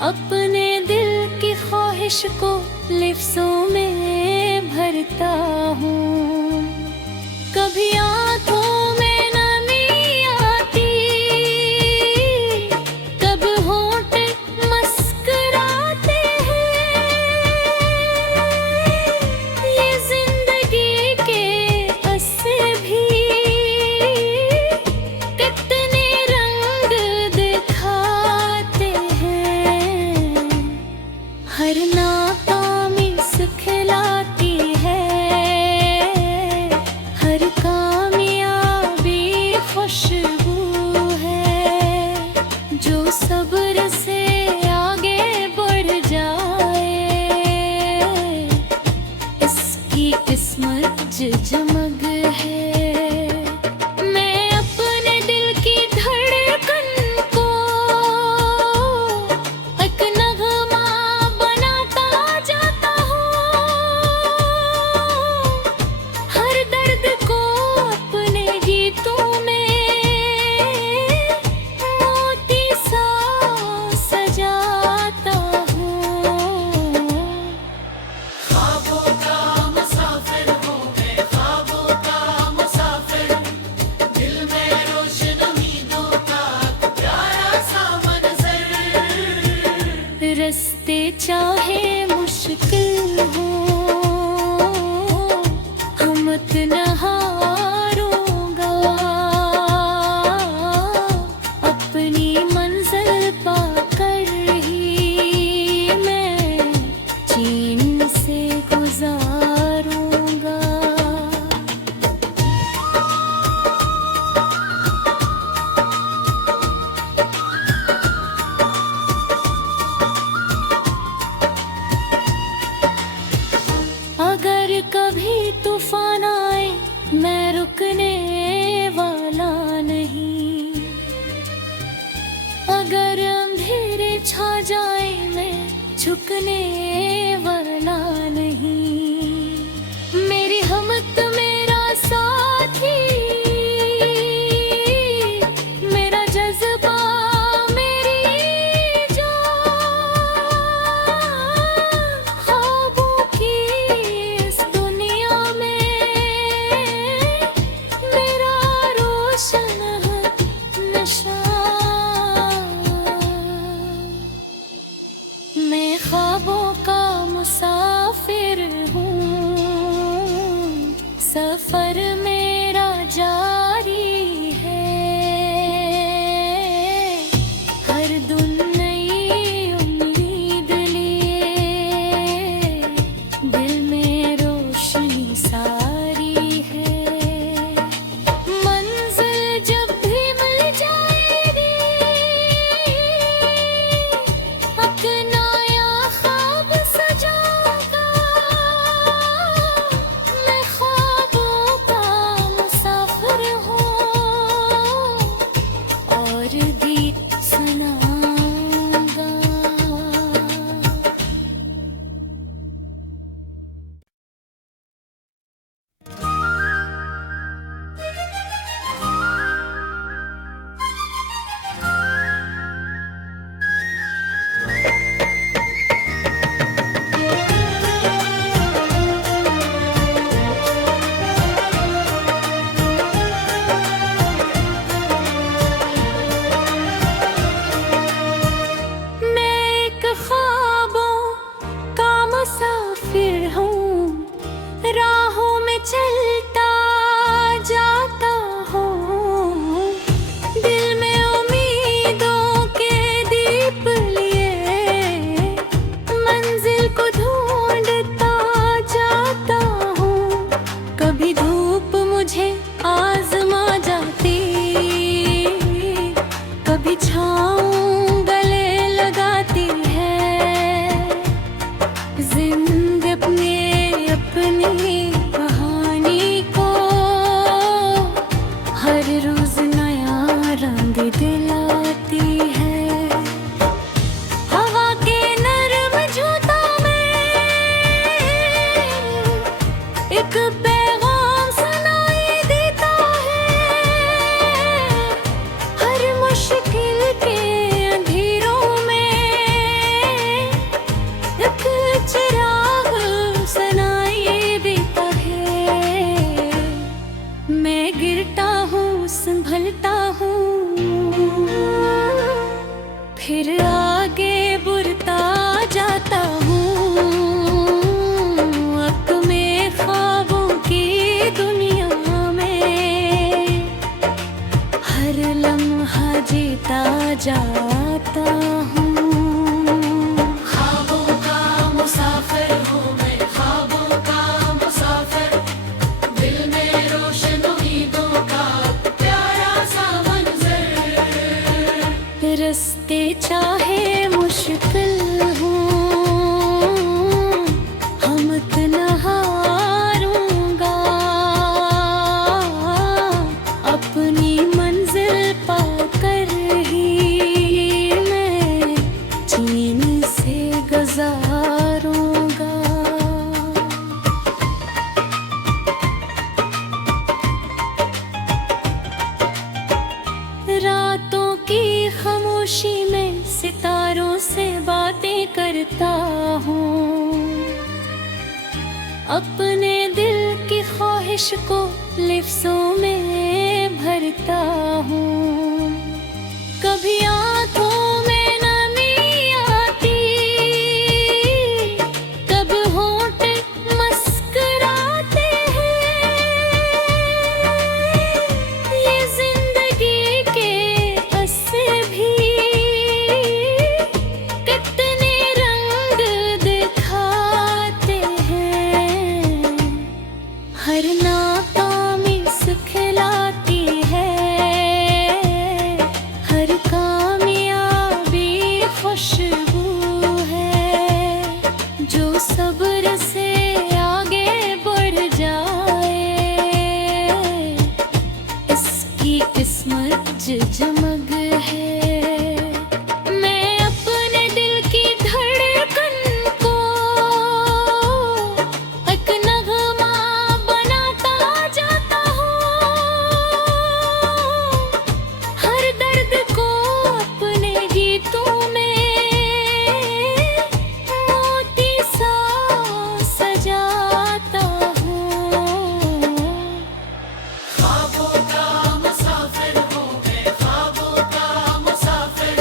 अपने दिल की ख्वाहिश को लिफ्ज़ों में भरता हूँ। कभी आँखों में नमी आती, कब होंठ मुस्कुराते हैं। ये जिंदगी के अस्से भी कितने रंग दिखाते हैं। हर नाकामी सिखलाती है, हर कामयाबी खुशबू है। जो सब्र से आगे बढ़ जाए, इसकी किस्मत जगमग है। मैं अपने दिल की धड़कन को एक नगमा बनाता जाता हूँ। हर दर्द को अपने गीतों में मोती सा सजाता हूँ। ख्वाबों का मुसाफिर हूँ मैं, ख्वाबों का मुसाफिर। दिल में रोशन उम्मीदों का प्यारा सा मंज़र। रास्ते चाहे मुश्किल हो, हिम्मत न हारूंगा। अपनी मंजिल पाकर ही मैं चैन से गुजारूंगा। अगर कभी तूफान आए, मैं रुकने वाला नहीं। अगर अंधेरे छा जाए, मैं झुकने वाला नहीं। मेरी हिम्मत मेरा साथी, मेरा जज्बा मेरी जान। ख्वाबों की इस दुनिया में मेरा रोशन है निशान। मैं ख्वाबों का मुसाफिर हूँ, सफर मेरा जारी है। हर दिन नई उम्मीद लिए दिल में रोशनी सारी है। मंजिल जब भी मिल जाएगी, अपना या ख्वाब सजाऊंगा। मैं ख्वाबों का मुसाफिर हूँ और गीत सुनाऊंगा। मैं एक ख्वाबों का मुसाफिर हूँ, राहों में चलता जाता हूँ। दिल में उम्मीदों के दीप लिए मंजिल को ढूंढता जाता हूँ। कभी धूप मुझे आजमा जाती, कभी छाँव गले लगाती है। जिंदगी अपनी कहानी को हर रोज नया रंग दिलाती है। हवा के नरम झोंकों में एक पैगाम सुनाई देता है। हर मुश्किल के अंधेरों में करता हूँ, अपने दिल की ख्वाहिश को लिफ्ज़ों में भरता हूँ। कभी आँखों में नमी आती, कब होंठ मुस्कुराते हैं। ये जिंदगी के किस्से भी कितने रंग दिखाते हैं। हर नाकामी सिखलाती है, हर कामयाबी खुशबू है, जो सब्र से आगे बढ़ जाए, इसकी किस्मत जगमग है। मैं अपने दिल की धड़कन को एक नगमा बनाता जाता हूँ, हर दर्द को अपने गीतों में मोती सा सजाता हूँ। ख्वाबों का मुसाफिर हूँ मैं, ख्वाबों का मुसाफिर,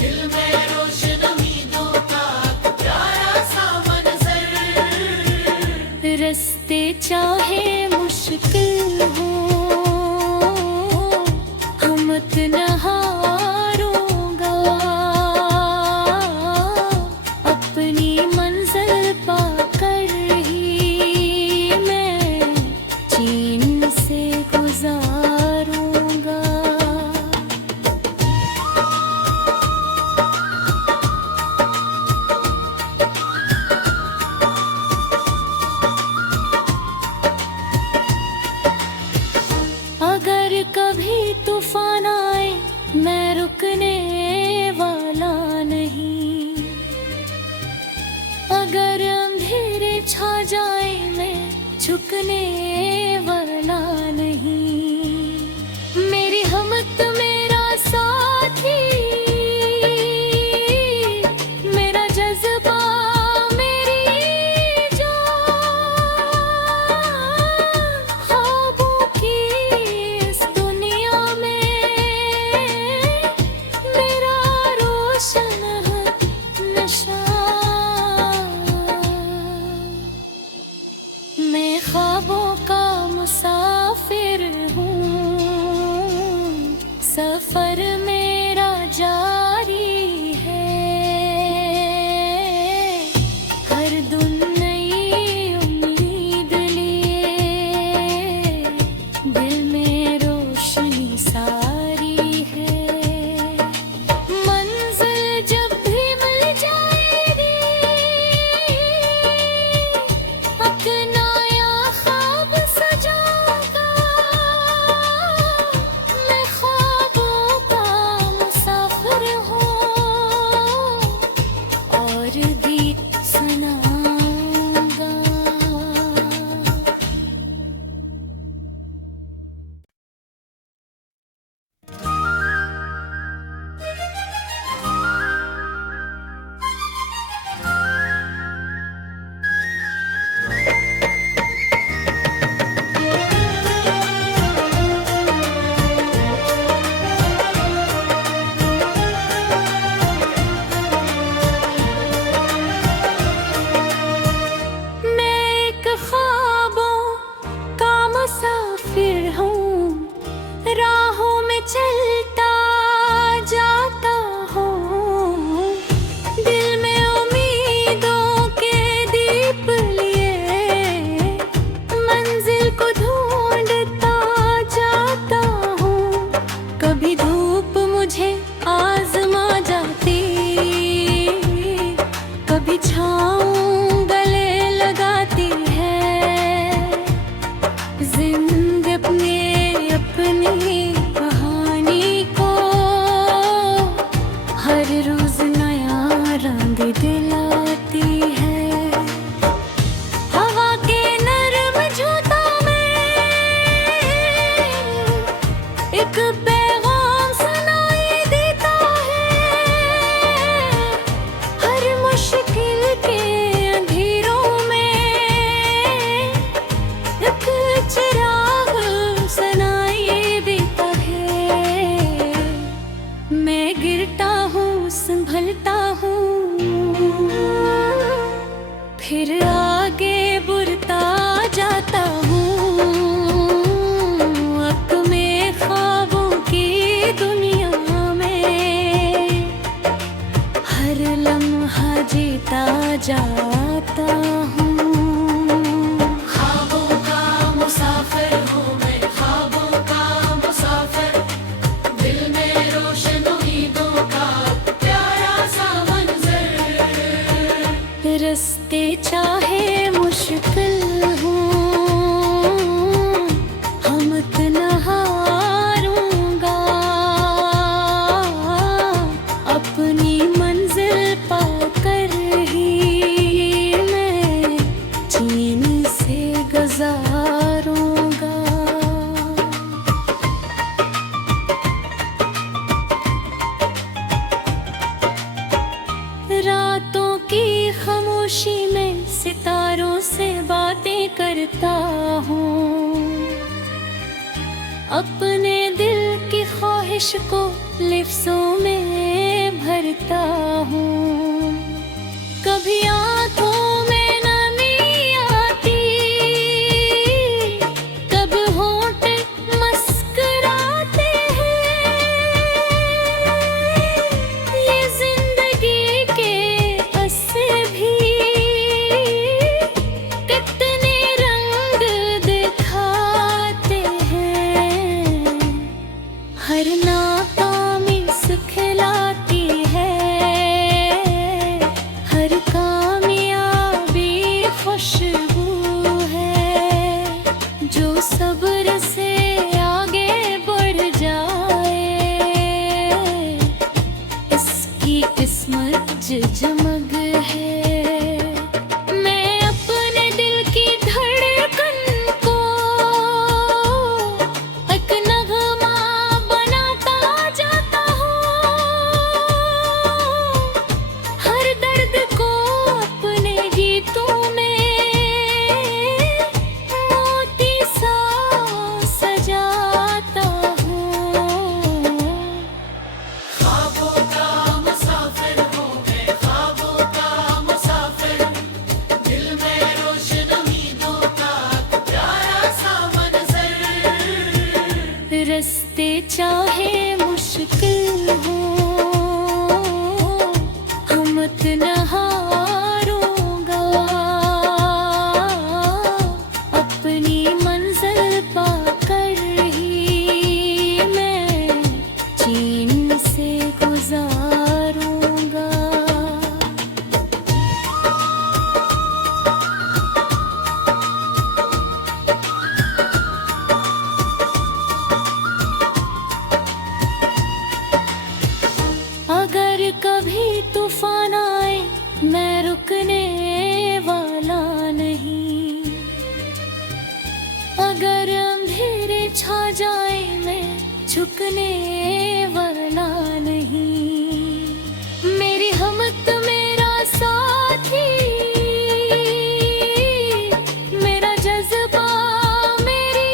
दिल में रोशन उम्मीदों का प्यारा सा मंजर। रास्ते चाहे मुश्किल हो, हिम्मत न हारूंगा, अपनी मंजिल पाकर ही मैं चैन से गुजारूंगा। अगर कभी तूफान आए मैं रुकने वाला नहीं, अगर अंधेरे छा जाए मैं झुकने वाला नहीं। मेरी हिम्मत मेरा साथी, मेरा जज्बा मेरी जान, ख्वाबों की इस दुनिया में मेरा रोशन है निशान। मैं ख्वाबों का मुसाफिर हूँ, सफर मेरा जारी है, हर दिन नई उम्मीद लिए दिल में रोशनी सारी है। मंजिल जब भी मिल जाएगी, अपना या ख्वाब सजाऊंगा। मैं ख्वाबों का मुसाफिर हूँ और गीत सुनाऊंगा। मैं एक ख्वाबों का मुसाफिर हूँ, राहों में चलता जाता हूँ, दिल में उम्मीदों के दीप लिए मंजिल को ढूंढता जाता हूँ। कभी धूप मुझे आजमा जाती, कभी छाँव गले लगाती है। जिंदगी अपनी कहानी को हर रोज नया रंग दिलाती है। हवा के नरम झोंकों में एक पैगाम सुनाई देता है। हर मुश्किल लम्हा जीता जाता हूँ। ख्वाबों का मुसाफिर हूँ मैं, ख्वाबों का मुसाफिर, दिल में रोशन उम्मीदों का प्यारा सा मंजर। रास्ते चाहे मुश्किल हों, हिम्मत न हारूंगा, अपनी मंजिल पाकर ही मैं चैन से गुजारूंगा। रातों की खामोशी में सितारों से बातें करता हूँ, अपने दिल की ख्वाहिश को लिफ्ज़ों में भरता हूँ। कभी आँखों में नमी आती, कब होंठ मुस्कुराते हैं। ये जिंदगी के अस्से भी कितने रंग दिखाते हैं। हर नाकामी सिखलाती है, हर कामयाबी खुशबू है, जो सब्र से आगे बढ़ जाए इसकी किस्मत जगमग है। मैं अपने दिल की धड़कन को एक नगमा बनाता जाता हूँ, हर दर्द को अपने गीतों में मोती सा सजाता हूँ। ख्वाबों का मुसाफिर हूँ मैं, ख्वाबों का मुसाफिर, दिल में रोशन उम्मीदों का प्यारा सा मंजर। रास्ते चाहे मुश्किल हों, हिम्मत न हारूंगा, अपनी मंजिल पाकर ही मैं चैन से गुजारूंगा। अगर कभी तूफान आए मैं रुकने वाला नहीं, अगर अंधेरे छा जाए मैं झुकने वाला नहीं। मेरी हिम्मत मेरा साथी, मेरा जज्बा मेरी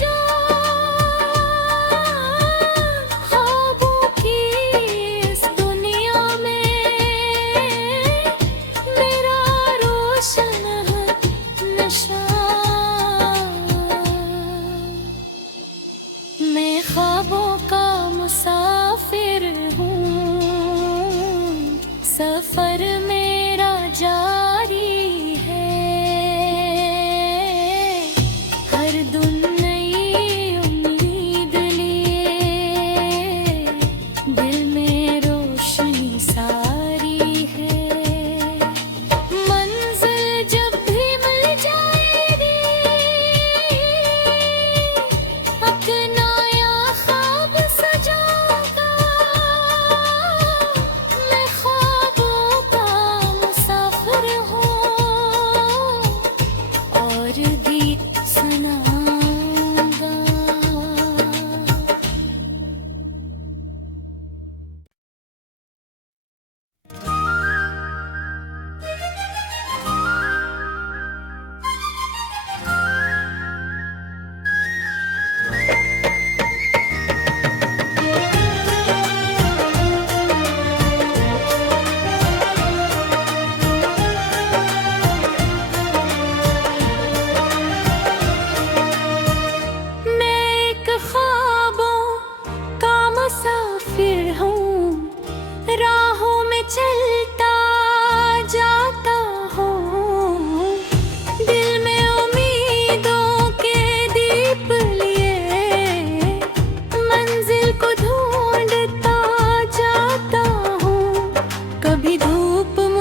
जान, ख्वाबों की इस दुनिया में मेरा रोशन है निशान। मैं ख्वाबों का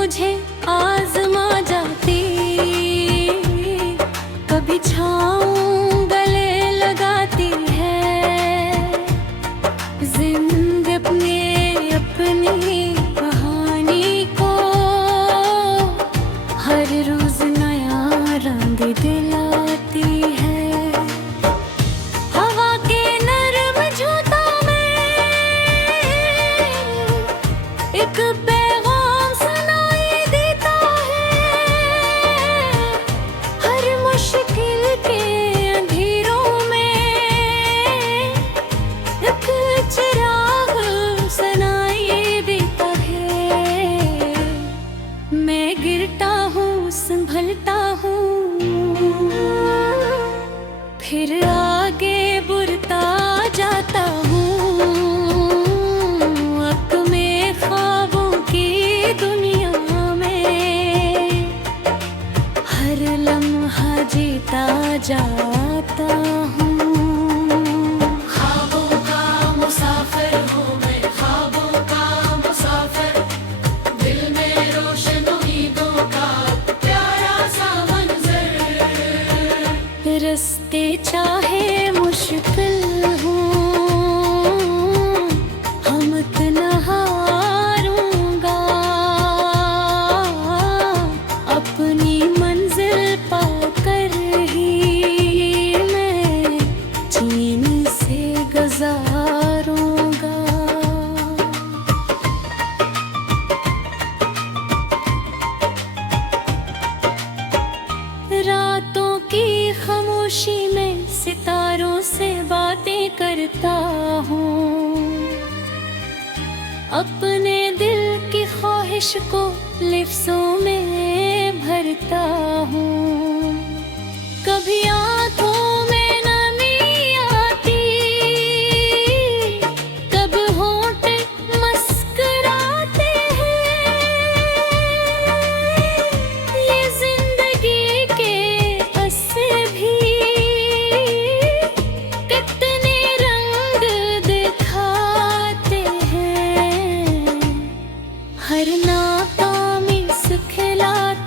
मुझे आजमा जाती, कभी छाँव गले लगाती है। जिंदगी अपनी कहानी को हर रोज नया रंग दिलाती है। हवा के नरम झोंकों में एक पैगाम सुनाई देता है। हर मुश्किल के अंधेरों में एक चिराग सुनाई देता है। मैं गिरता हूँ, संभलता हूँ, फिर आगे बढ़ता जाता हूँ। अपने ख्वाबों की दुनिया में हर लम्हा जीता जाता हूँ। ख्वाबों का मुसाफिर हूँ मैं, ख्वाबों का मुसाफिर। दिल में रोशन उम्मीदों का प्यारा सा मंजर। रास्ते चाहे मुश्किल हों, हिम्मत न हारूंगा। अपनी मंजिल पाकर ही मैं चैन से गुजारूंगा। रातों की खामोशी में सितारों से बातें करता हूँ। अपने दिल की ख्वाहिश को लफ्ज़ों में भरता हूँ। कभी आँखों में नमी आती, कब होंठ मुस्कुराते हैं। ये जिंदगी के अस्से भी कितने रंग दिखाते हैं। हर नाकामी सिखलाती